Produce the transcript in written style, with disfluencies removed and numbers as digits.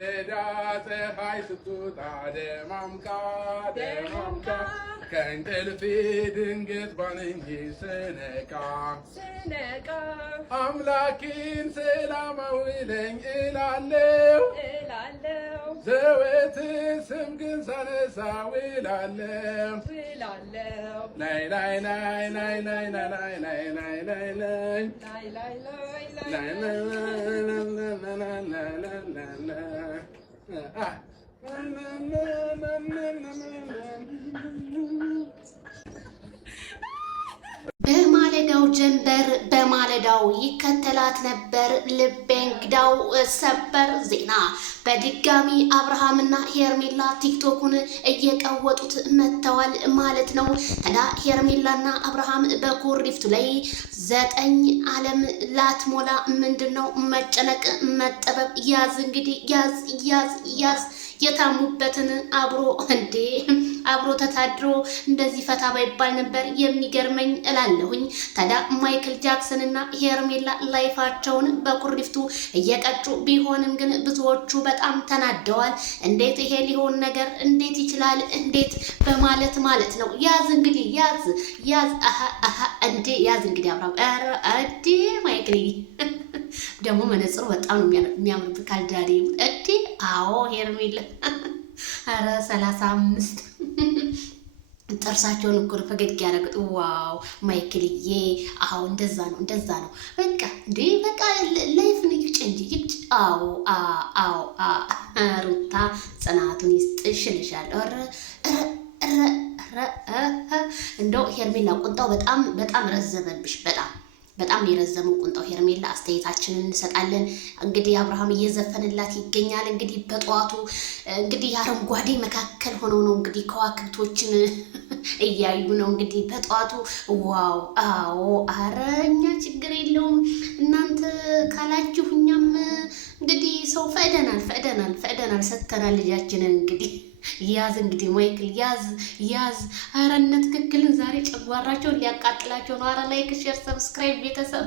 ማለዳ ፀሐይ ስትወጣ ደማምቃ ከእንቅልፌ ድንገት ባንኜ ስነቃ አምላኬን ሰላም አውለኝ እላለሁ ዘወትር ስም ግን ሳነሳ ውላለሁ ላይ ላይ ላይ ላይ ላይ ላይ ላይ ላይ ላይ ላይ በማለዳው ጀንበር በማለዳው ይከተላት ነበር ልቤን ግዳው ሰበር ዜና በድጋሚ አብርሃምና ሄርሜላ ቲክቶኩን እየቀወጡት መጥተዋል ማለት ነው። ታዲያ ሄርሜላና አብርሃም በኩሪፍቱ ላይ 9 ዓለም ላትሞላ ምንድነው መጨነቅ መጠበብ ያዝ እንግዲህ ያዝ የታሙበትን አብሮ ተታድሮ እንደዚህ ፈታ ባይባል ነበር የሚገርመኝ እላለሁኝ። ታዲያ ማይክል ጃክሰን እና ሄርሜላ ላይፋቸውን በኩሪፍቱ እየቀጩ ቢሆንም ግን ብዙዎቹ በጣም ተናደዋል። እንዴት ይሄ ሊሆን ነገር እንዴት ይችላል እንዴት በማለት ማለት ነው። ያዝ እንግዲህ ያዝ እንግዲህ አብርሃም ማይክል ደግሞ መነጽሩ በጣም ነው የሚያምርብህ ካልዳሪ አዎ ሄርሜላ 35 ጥርሳቸውን እኮ ፈገግ ያደረጉት ዋው ማይክልዬ አዎ እንደዛ ነው በቃ ላይፍን ይጭ አዎ ሩታ ጽናቱን ይስጥሽልሻለሁ እንደው ሄርሜላ ቁንጣው በጣም ረዘመብሽ በጣም የረዘመው ቁንጣው ሄርሜላ አስተያየታችንን እንሰጣለን። እንግዲህ አብርሃም እየዘፈንላት ይገኛል። እንግዲህ በጧቱ እንግዲህ አረንጓዴ መካከል ሆነው ነው እንግዲህ ከዋክብቶችን እያዩ ነው እንግዲህ በጧቱ ዋው አዎ አረኛ ችግር የለውም እናንተ ካላችሁ እኛም እንግዲህ ሰው ፈቅደናል ሰጥተናል ልጃችንን እንግዲህ ያዝ እንግዲህ ማይክል ያዝ አረ እነ ትክክልን ዛሬ ጨጓራቸውን ሊያቃጥላቸው ነው። አረ ላይክ ሼር ሰብስክራይብ ቤተሰብ